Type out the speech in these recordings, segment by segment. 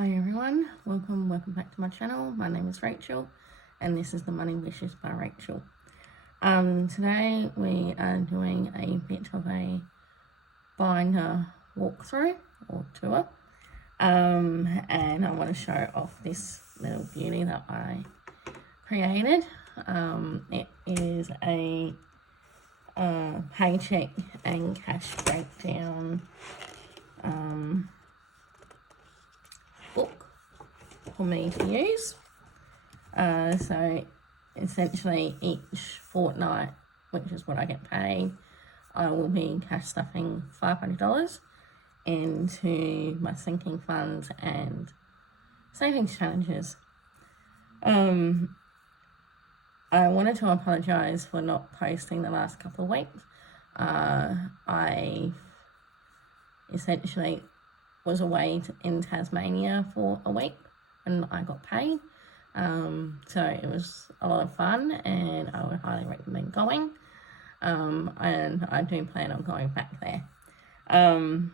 Hi everyone, welcome back to my channel. My name is Rachel and this is the Money Wishes by Rachel. Today we are doing a bit of a binder walkthrough or tour, and I want to show off this little beauty that I created. It is a paycheck and cash breakdown book for me to use. So essentially each fortnight, which is what I get paid, I will be cash stuffing $500 into my sinking funds and savings challenges. I wanted to apologise for not posting the last couple of weeks. I essentially was away in Tasmania for a week and I got paid. So it was a lot of fun and I would highly recommend going. And I do plan on going back there. The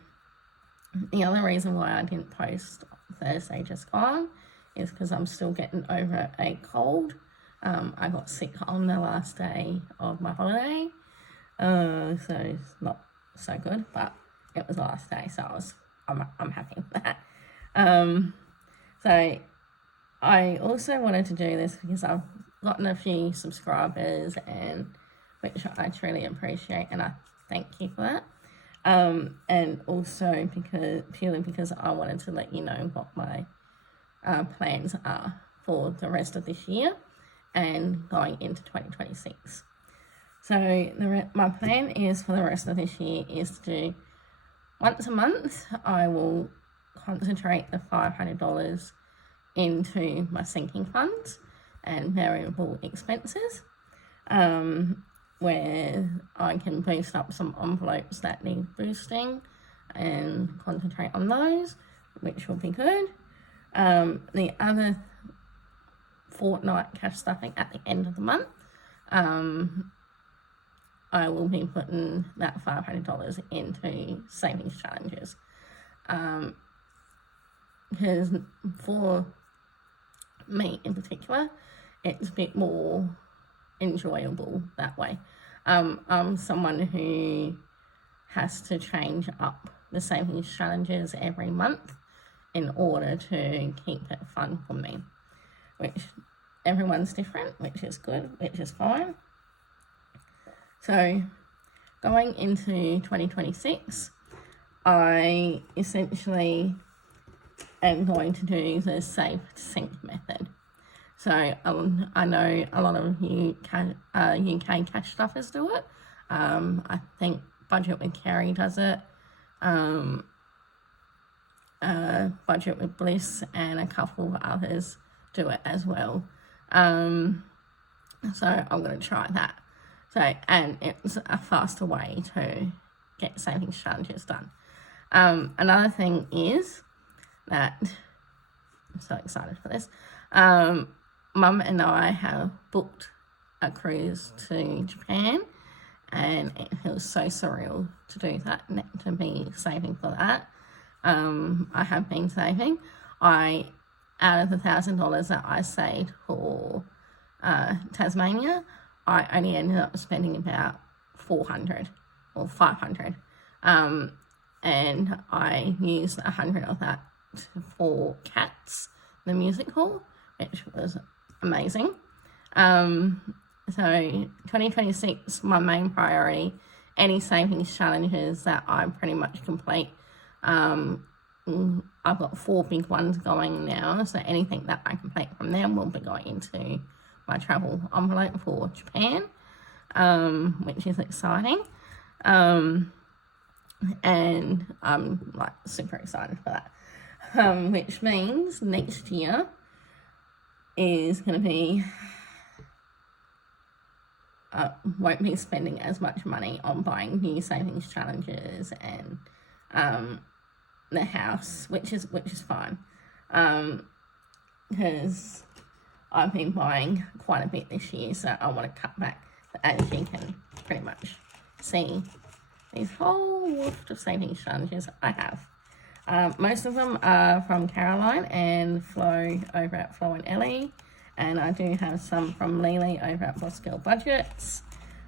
other reason why I didn't post Thursday just gone is because I'm still getting over a cold. I got sick on the last day of my holiday, so it's not so good, but it was the last day, so I'm happy with that. So I also wanted to do this because I've gotten a few subscribers, and which I truly appreciate, and I thank you for that. And also purely because I wanted to let you know what my plans are for the rest of this year and going into 2026. So my plan is for the rest of this year is to, once a month, I will concentrate the $500 into my sinking funds and variable expenses, where I can boost up some envelopes that need boosting and concentrate on those, which will be good. The other fortnight cash stuffing at the end of the month, I will be putting that $500 into savings challenges, because for me in particular, it's a bit more enjoyable that way. I'm someone who has to change up the savings challenges every month in order to keep it fun for me, which everyone's different, which is good, which is fine. So going into 2026, I essentially am going to do the save to sink method. So I know a lot of UK cash stuffers do it. I think Budget with Kerry does it. Budget with Bliss and a couple of others do it as well. So I'm going to try that. So, and it's a faster way to get savings challenges done. Another thing is that I'm so excited for this. Mum and I have booked a cruise to Japan, and it feels so surreal to do that, to be saving for that. I have been saving. Out of the $1,000 that I saved for Tasmania, I only ended up spending about 400 or 500, and I used 100 of that for Cats, the musical, which was amazing. So 2026, my main priority, any savings challenges that I pretty much complete. I've got 4 big ones going now, so anything that I complete from them will be going into my travel envelope for Japan, which is exciting. And I'm like super excited for that. Which means next year is going to be, won't be spending as much money on buying new savings challenges and the house, which is fine, because I've been buying quite a bit this year, so I want to cut back. As you can pretty much see, these whole waft of savings challenges I have. Most of them are from Caroline and Flo over at Flo and Ellie. And I do have some from Lily over at Boss Girl Budgets.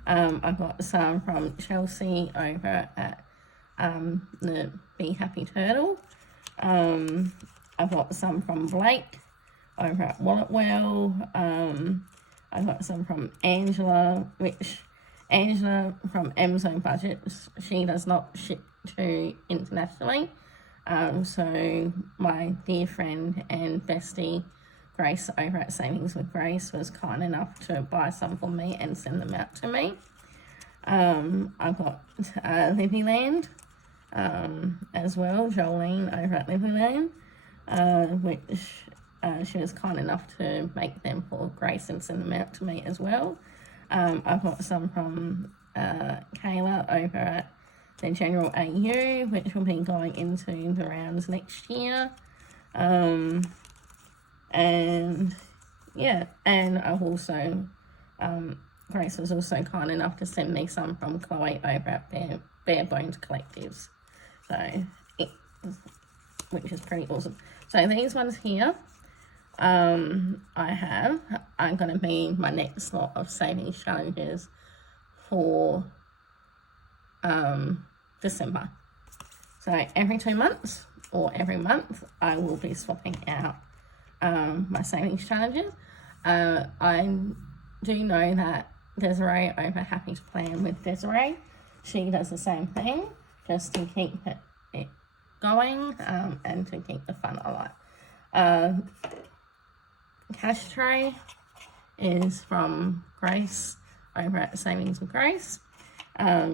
I've got some from Chelsea over at the Be Happy Turtle. I've got some from Blake over at Walletwell. I've got some from Angela, which Angela from Amazon Budgets, she does not ship to internationally. So my dear friend and bestie Grace over at Savings with Grace was kind enough to buy some for me and send them out to me. I've got Livyland as well, Jolene over at Livyland, which she was kind enough to make them for Grace and send them out to me as well. I've got some from Kayla over at the General AU, which will be going into the rounds next year. And yeah, and I've also, Grace was also kind enough to send me some from Chloe over at Bare Bones Collectives. So, which is pretty awesome. So these ones here, are going to be my next lot of savings challenges for December. So every 2 months or every month, I will be swapping out my savings challenges. I do know that Desiree over Happy to Plan with Desiree, she does the same thing just to keep it going and to keep the fun alive. Cash Tray is from Grace over at Savings with Grace.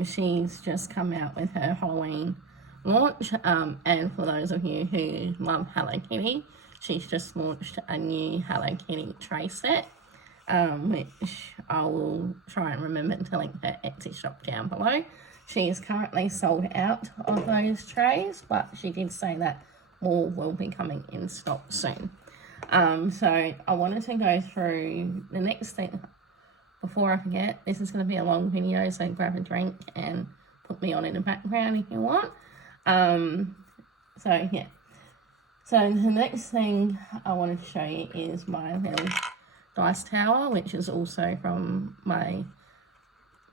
She's just come out with her Halloween launch, and for those of you who love Hello Kitty, she's just launched a new Hello Kitty tray set, which I will try and remember to link her Etsy shop down below. She is currently sold out of those trays, but she did say that more will be coming in stock soon. So I wanted to go through the next thing before I forget. This is going to be a long video, so grab a drink and put me on in the background if you want. So yeah. So the next thing I wanted to show you is my little dice tower, which is also from my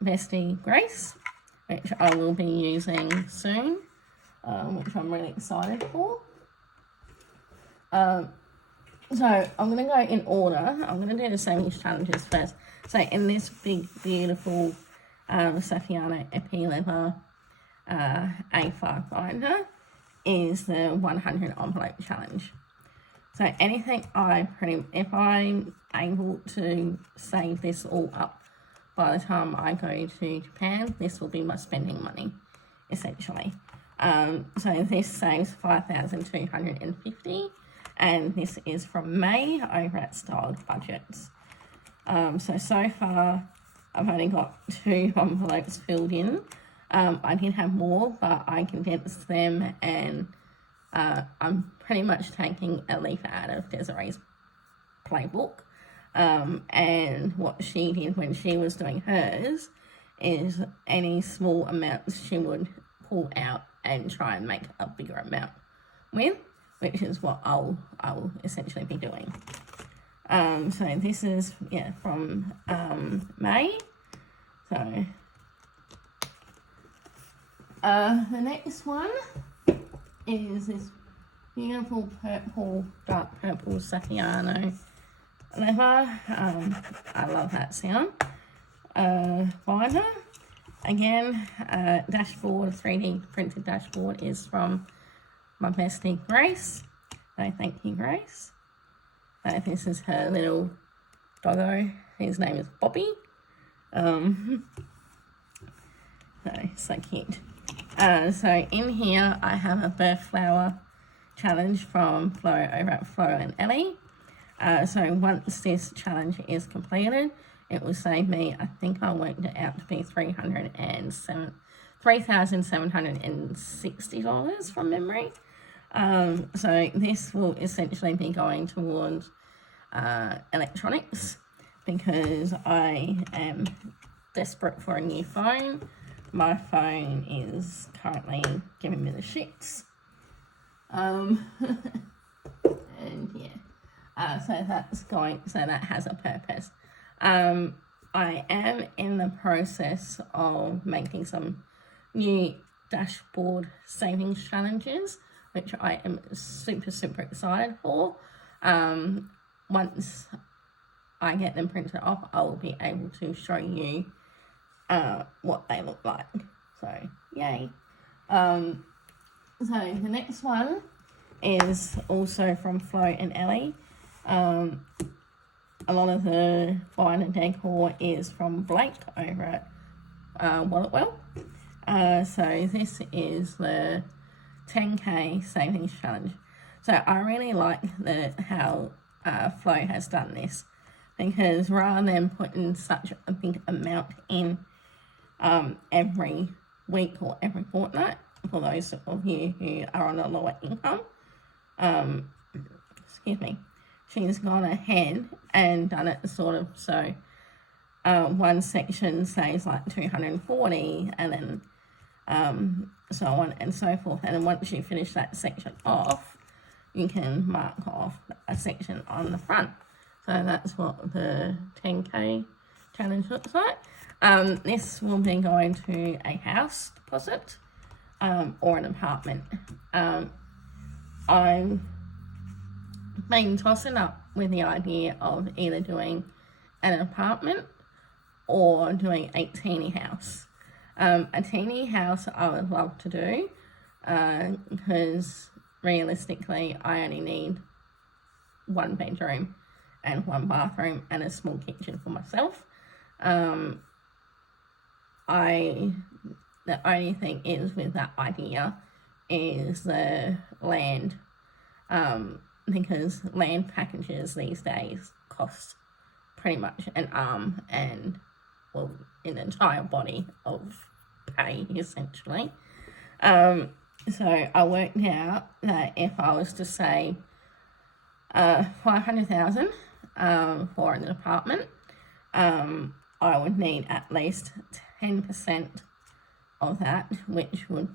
bestie Grace, which I will be using soon, which I'm really excited for. So I'm going to go in order. I'm going to do the savings challenges first. So in this big, beautiful Saffiano Epi Leather A5 binder is the 100 envelope challenge. So anything if I'm able to save this all up by the time I go to Japan, this will be my spending money, essentially. So this saves 5,250. And this is from May over at Styled Budgets. So far, I've only got 2 envelopes filled in. I did have more, but I condensed them, and I'm pretty much taking a leaf out of Desiree's playbook. And what she did when she was doing hers is any small amounts she would pull out and try and make a bigger amount with, which is what I'll essentially be doing. So this is, from May. So the next one is this beautiful dark purple Saffiano leather. I love that sound. Binder. Again, dashboard, 3D printed dashboard is from my bestie Grace. So thank you, Grace. This is her little doggo. His name is Bobby. So cute. So in here I have a birth flower challenge from Flo over at Flo and Ellie. So once this challenge is completed, it will save me, I think I worked it out to be $3,760 from memory. So this will essentially be going towards electronics, because I am desperate for a new phone. My phone is currently giving me the shits. And yeah, so that has a purpose. I am in the process of making some new dashboard savings challenges, which I am super excited for. Once I get them printed off, I will be able to show you what they look like. So yay. So the next one is also from Flo and Ellie. A lot of the binder decor is from Blake over at Walletwell. So this is the 10k savings challenge. So I really like how Flo has done this, because rather than putting such a big amount in every week or every fortnight, for those of you who are on a lower income, she's gone ahead and done it sort of so one section says like 240, and then so on and so forth. And then once you finish that section off, you can mark off a section on the front. So that's what the 10k challenge looks like. This will be going to a house deposit or an apartment. I've been tossing up with the idea of either doing an apartment or doing a teeny house. A teeny house I would love to do because realistically I only need one bedroom and one bathroom and a small kitchen for myself. The only thing is with that idea is the land, because land packages these days cost pretty much an arm and, well, an entire body of pay, essentially. So I worked out that if I was to save $500,000 for an apartment, I would need at least 10% of that, which would,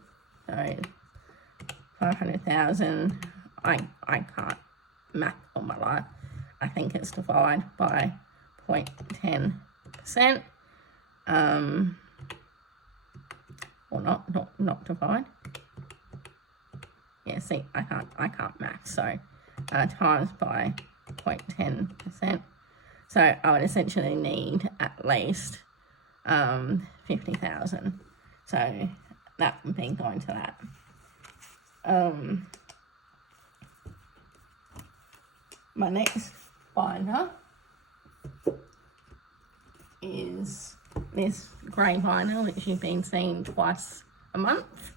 so 500,000, I can't math on my life. I think it's divided by 0.10%, or not divide. Yeah, see, I can't math, so times by 0.10%. So I would essentially need at least 50,000. So that would be going to that. My next binder is this grey binder, which you've been seeing twice a month.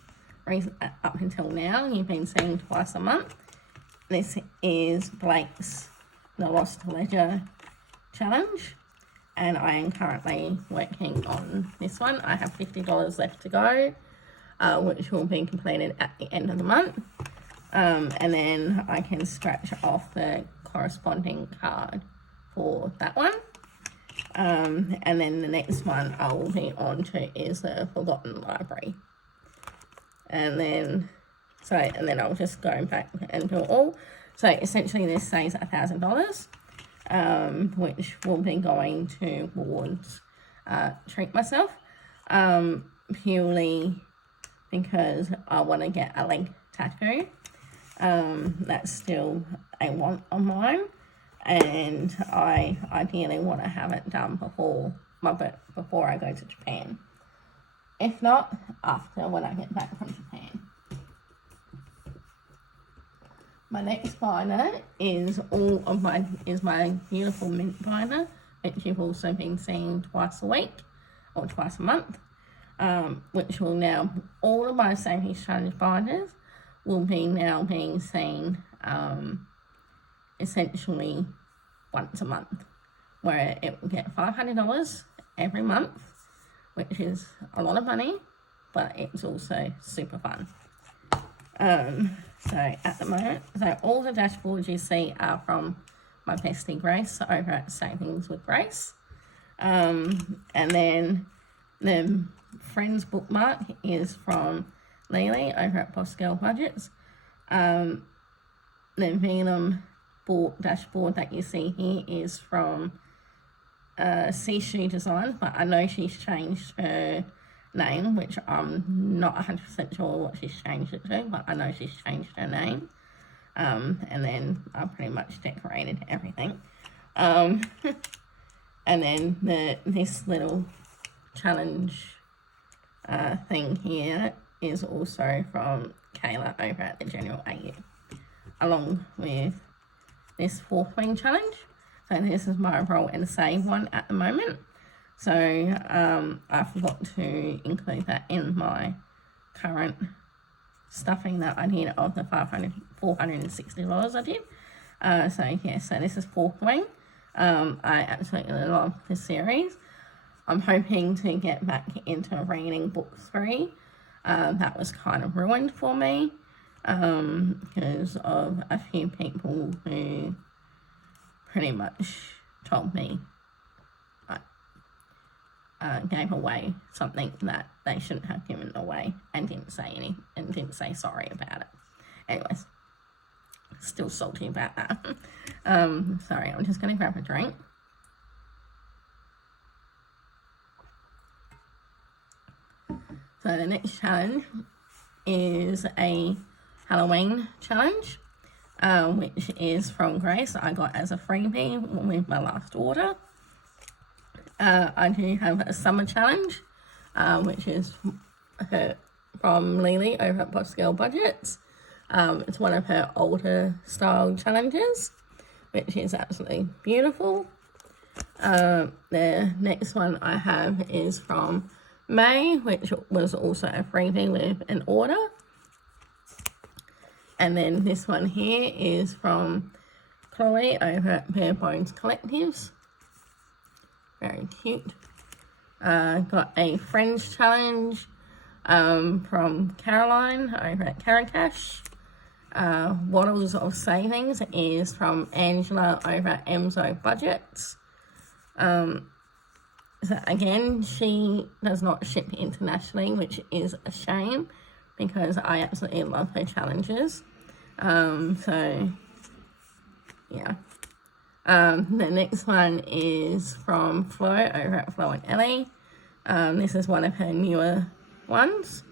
Up until now, you've been seeing twice a month. This is Blake's The Lost Ledger challenge, and I am currently working on this one. I have $50 left to go, which will be completed at the end of the month, and then I can scratch off the corresponding card for that one, and then the next one I will be on to is the Forgotten Library, and then I'll just go back and do it all. So essentially this saves $1,000, which will be going towards treat myself, purely because I want to get a leg tattoo. That's still a want of mine, and I ideally want to have it done before I go to Japan. If not, after, when I get back from Japan. My next binder is my beautiful mint binder, which you've also been seeing twice a week or twice a month, which will now, all of my savings challenge binders will be now being seen essentially once a month, where it will get $500 every month, which is a lot of money, but it's also super fun. So at the moment, all the dashboards you see are from my bestie Grace over at Savings with Grace. And then the Friends bookmark is from Lily over at Boss Girl Budgets. The Venom dashboard that you see here is from Sishu Design, but I know she's changed her name, which I'm not 100% sure what she's changed it to, but I know she's changed her name. And then I pretty much decorated everything. And then this little challenge thing here is also from Kayla over at the General AU, along with this 4th wing challenge. So this is my roll and save one at the moment. So I forgot to include that in my current stuffing that I did of the $460 I did. So yeah, so this is 4th wing. I absolutely love this series. I'm hoping to get back into reading book 3. That was kind of ruined for me because of a few people who pretty much told me gave away something that they shouldn't have given away and didn't say sorry about it. Anyways, still salty about that. Sorry, I'm just going to grab a drink. So the next challenge is a Halloween challenge, which is from Grace. I got as a freebie with my last order. I do have a summer challenge, which is from Lily over at Boss Girl Budgets. It's one of her older style challenges, which is absolutely beautiful. The next one I have is from May, which was also a freebie with an order. And then this one here is from Chloe over at Bare Bones Collectives. Very cute. Got a Friends challenge from Caroline over at Caracash. Waddles of Savings is from Angela over at Emzo Budgets. So again, she does not ship internationally, which is a shame because I absolutely love her challenges. So yeah. The next one is from Flo over at Flo and Ellie. This is one of her newer ones.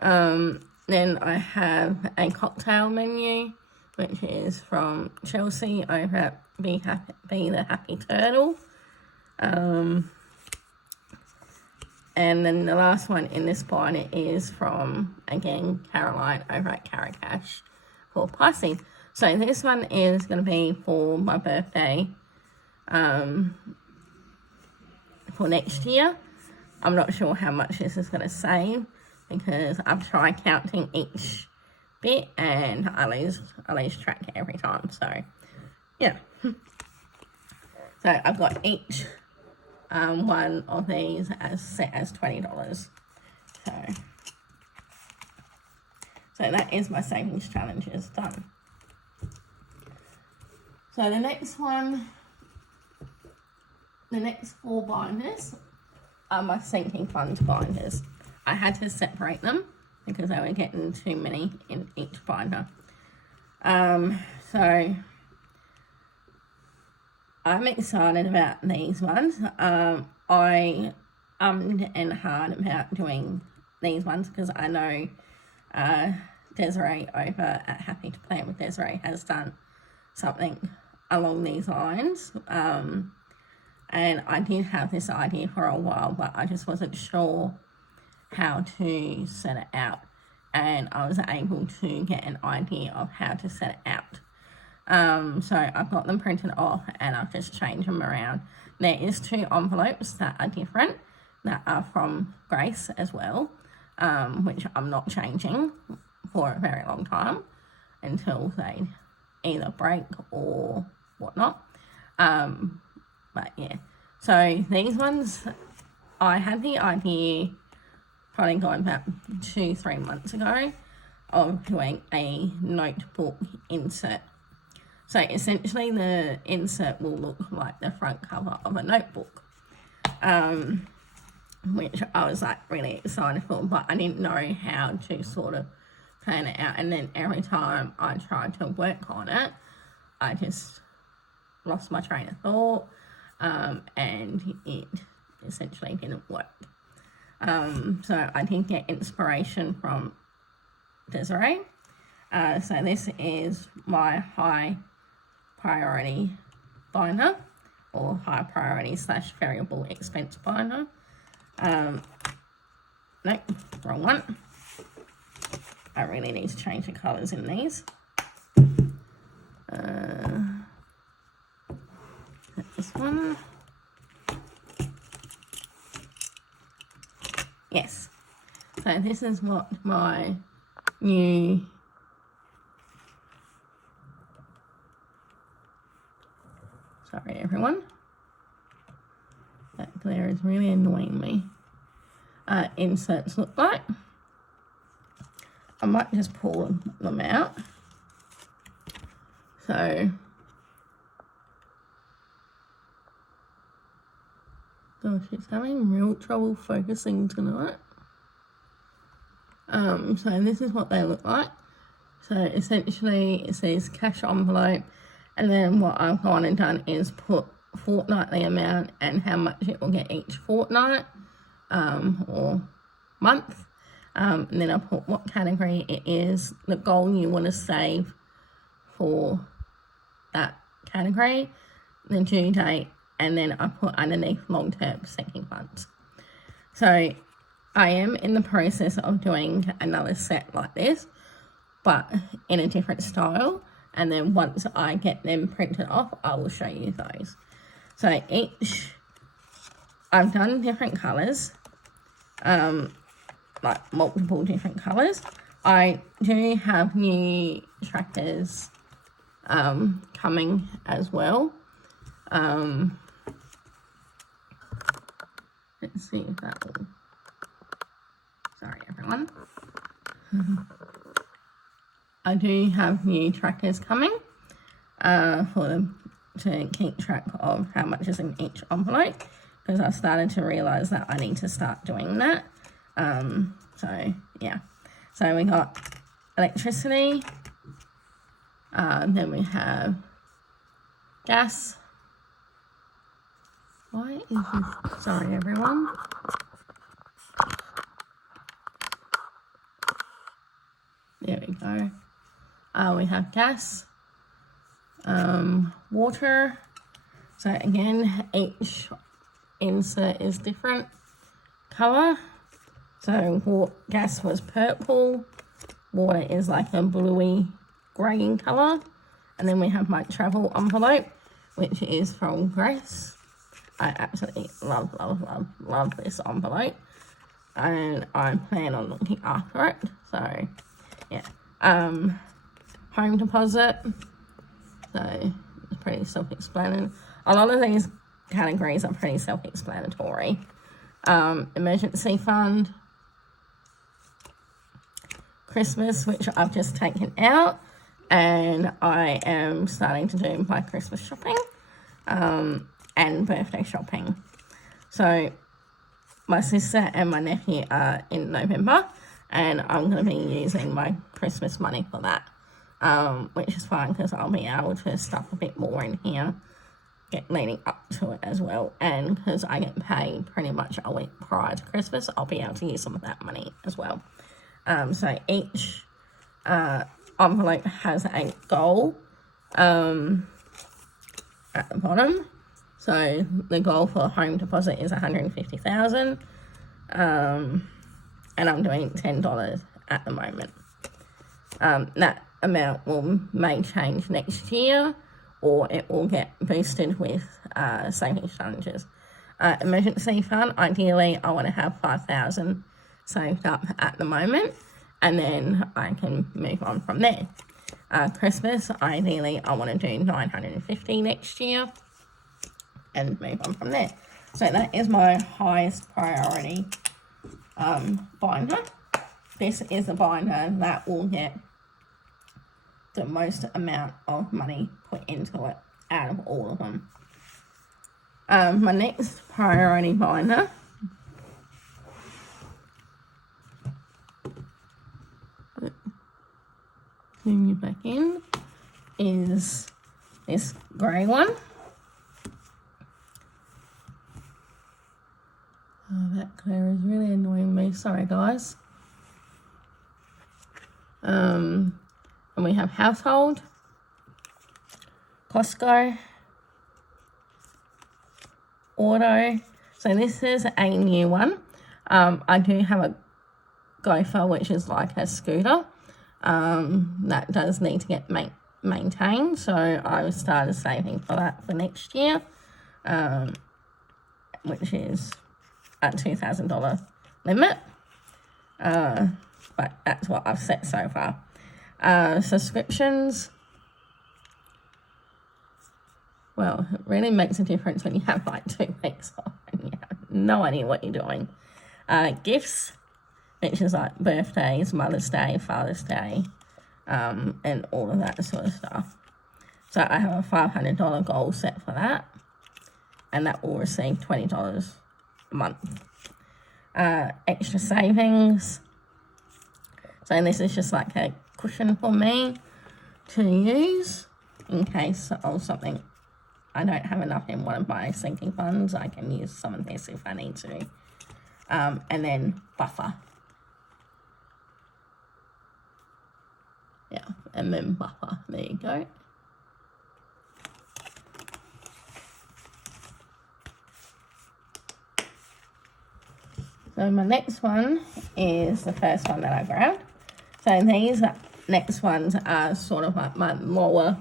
Then I have a cocktail menu, which is from Chelsea over at Be the Happy Turtle. And then the last one in this binder is from, again, Caroline over at Caracash for Pisces. So this one is going to be for my birthday for next year. I'm not sure how much this is going to save because I've tried counting each bit and I lose track every time. So, yeah. So I've got each one of these as set as $20. So that is my savings challenge is done. So the next one, the next 4 binders are my sinking fund binders. I had to separate them because they were getting too many in each binder. So I'm excited about these ones. I ummed and hard about doing these ones because I know Desiree over at Happy to Plan with Desiree has done something along these lines. And I did have this idea for a while, but I just wasn't sure how to set it out. And I was able to get an idea of how to set it out. So I've got them printed off and I've just changed them around. There is 2 envelopes that are different that are from Grace as well, which I'm not changing for a very long time until they either break or whatnot. But yeah, so these ones, I had the idea probably going about 2-3 months ago of doing a notebook insert. So essentially the insert will look like the front cover of a notebook, which I was like really excited for, but I didn't know how to sort of plan it out, and then every time I tried to work on it, I just lost my train of thought, and it essentially didn't work. So I did get inspiration from Desiree. So this is my high priority binder, or high priority / variable expense binder. Nope, wrong one. I really need to change the colours in these. This one. Yes. So this is what my new sorry everyone. That glare is really annoying me. Inserts look like. I might just pull them out. So gosh, it's having real trouble focusing tonight. So this is what they look like. So essentially it says cash envelope, and then what I've gone and done is put fortnightly amount and how much it will get each fortnight or month. And then I put what category it is, the goal you want to save for that category, the due date, and then I put underneath long-term sinking funds. So I am in the process of doing another set like this, but in a different style. And then once I get them printed off, I will show you those. So I've done different colours, like multiple different colours. I do have new trackers coming as well. Let's see if that will... Sorry, everyone. I do have new trackers coming to keep track of how much is in each envelope, because I started to realise that I need to start doing that. So yeah, so we got electricity, then we have gas. Why is this? Sorry, everyone. There we go. We have gas, water. So again, each insert is different colour. So gas was purple, water is like a bluey grey in colour, and then we have my travel envelope, which is from Grace. I absolutely love this envelope, and I plan on looking after it. So yeah, home deposit. So it's pretty self-explanatory. A lot of these categories are pretty self-explanatory. Emergency fund, Christmas, which I've just taken out, and I am starting to do my Christmas shopping, and birthday shopping. So my sister and my nephew are in November, and I'm going to be using my Christmas money for that, which is fine because I'll be able to stuff a bit more in here leading up to it as well, and because I get paid pretty much a week prior to Christmas, I'll be able to use some of that money as well. So each envelope has a goal at the bottom. So the goal for home deposit is $150,000, and I'm doing $10 at the moment. That amount may change next year, or it will get boosted with savings challenges. Emergency fund, ideally I want to have $5,000 saved up at the moment, and then I can move on from there. Christmas, ideally I want to do $950 next year and move on from there. So that is my highest priority binder. This is a binder that will get the most amount of money put into it out of all of them. My next priority binder zoom you back in, is this grey one. Oh, that glare is really annoying me. Sorry, guys. And we have Household, Costco, Auto. So this is a new one. I do have a Gopher, which is like a scooter. That does need to get maintained. So I started saving for that for next year, which is a $2,000 limit. But that's what I've set so far. Subscriptions. Well, it really makes a difference when you have like 2 weeks off and you have no idea what you're doing. Gifts, which is like birthdays, Mother's Day, Father's Day, and all of that sort of stuff. So I have a $500 goal set for that, and that will receive $20 a month. Extra savings. So this is just like a cushion for me to use in case of something. I don't have enough in one of my sinking funds. I can use some of this if I need to. And then buffer. Yeah, and then buffer. There you go. So my next one is the first one that I grabbed. So these next ones are sort of like my lower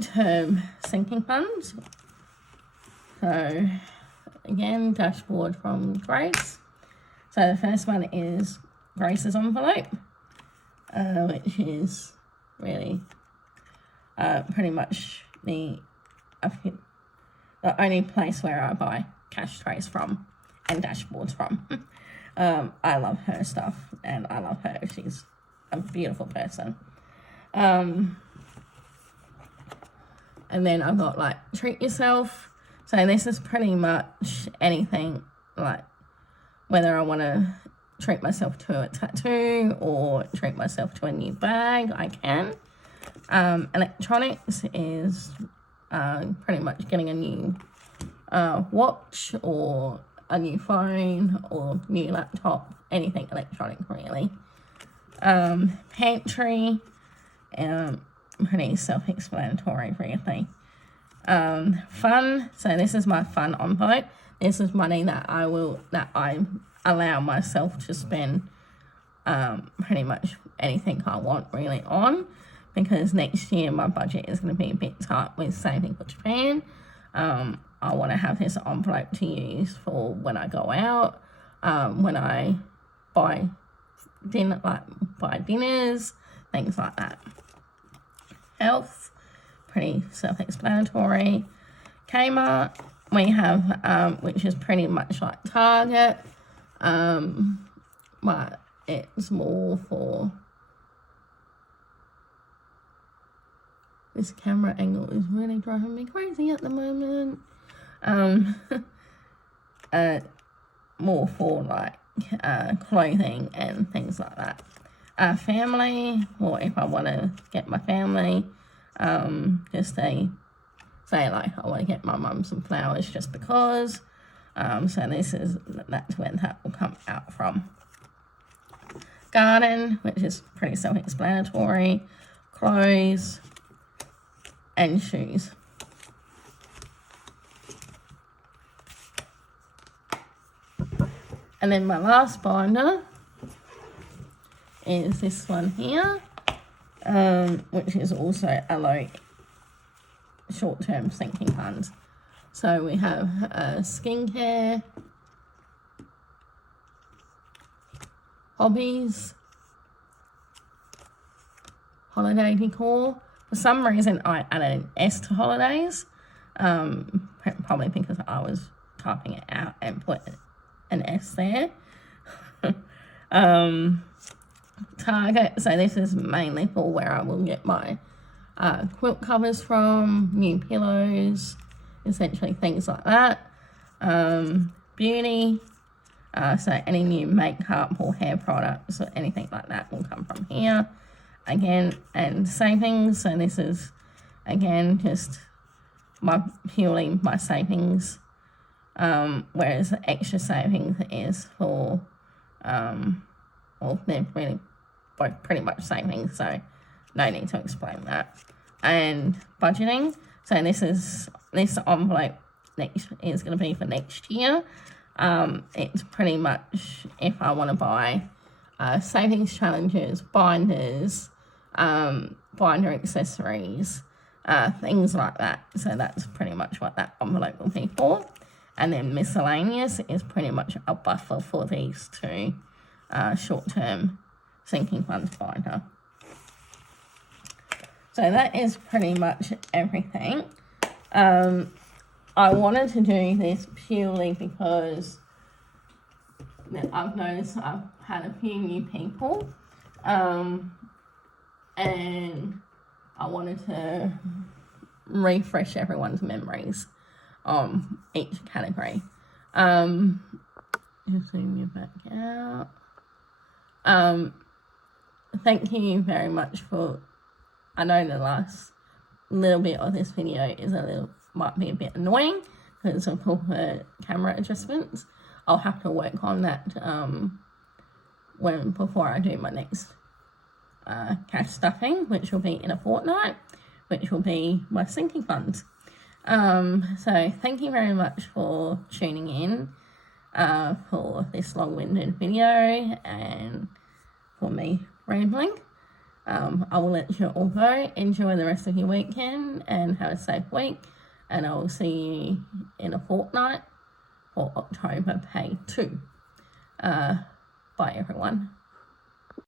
term sinking funds. So again, dashboard from Grace. So the first one is Grace's envelope, which is really pretty much the only place where I buy cash trays from and dashboards from. I love her stuff and I love her. She's a beautiful person. And then I've got like Treat Yourself. So this is pretty much anything, like whether I want to treat myself to a tattoo or treat myself to a new bag, I can. Electronics is pretty much getting a new watch or a new phone or new laptop, anything electronic really. Pantry, pretty self-explanatory really. Fun, so this is my fun envelope. This is money that I allow myself to spend pretty much anything I want really on, because next year my budget is going to be a bit tight with saving for Japan. I want to have this envelope to use for when I go out, when I buy dinners, things like that. Health, pretty self-explanatory. Kmart, we have, which is pretty much like Target, but it's more for, this camera angle is really driving me crazy at the moment. More for like clothing and things like that. Family, or if I want to get my family, just say like I want to get my mum some flowers just because. So that's where that will come out from. Garden, which is pretty self-explanatory. Clothes and shoes. And then my last binder is this one here, which is also a low short-term sinking funds. So we have skincare, hobbies, holiday decor. For some reason, I added an S to holidays, probably because I was typing it out and put an S there. Target, so this is mainly for where I will get my quilt covers from, new pillows, essentially things like that. Beauty, So any new makeup or hair products or anything like that will come from here. Again, and savings. So this is, again, just purely my savings. Whereas the extra savings is for, well, they're really both pretty much savings, so no need to explain that. And budgeting. So this envelope is going to be for next year. It's pretty much if I want to buy savings challenges, binders, binder accessories, things like that. So that's pretty much what that envelope will be for. And then miscellaneous is pretty much a buffer for these two short-term sinking funds binder. So that is pretty much everything. I wanted to do this purely because I've noticed I've had a few new people, and I wanted to refresh everyone's memories on each category. Just zoom you back out. Thank you very much for, I know the last little bit of this video is might be a bit annoying because of all the camera adjustments. I'll have to work on that before I do my next cash stuffing, which will be in a fortnight, which will be my sinking funds. So thank you very much for tuning in for this long-winded video and for me rambling. I will let you all go. Enjoy the rest of your weekend and have a safe week. And I will see you in a fortnight for October Pay 2. Bye, everyone.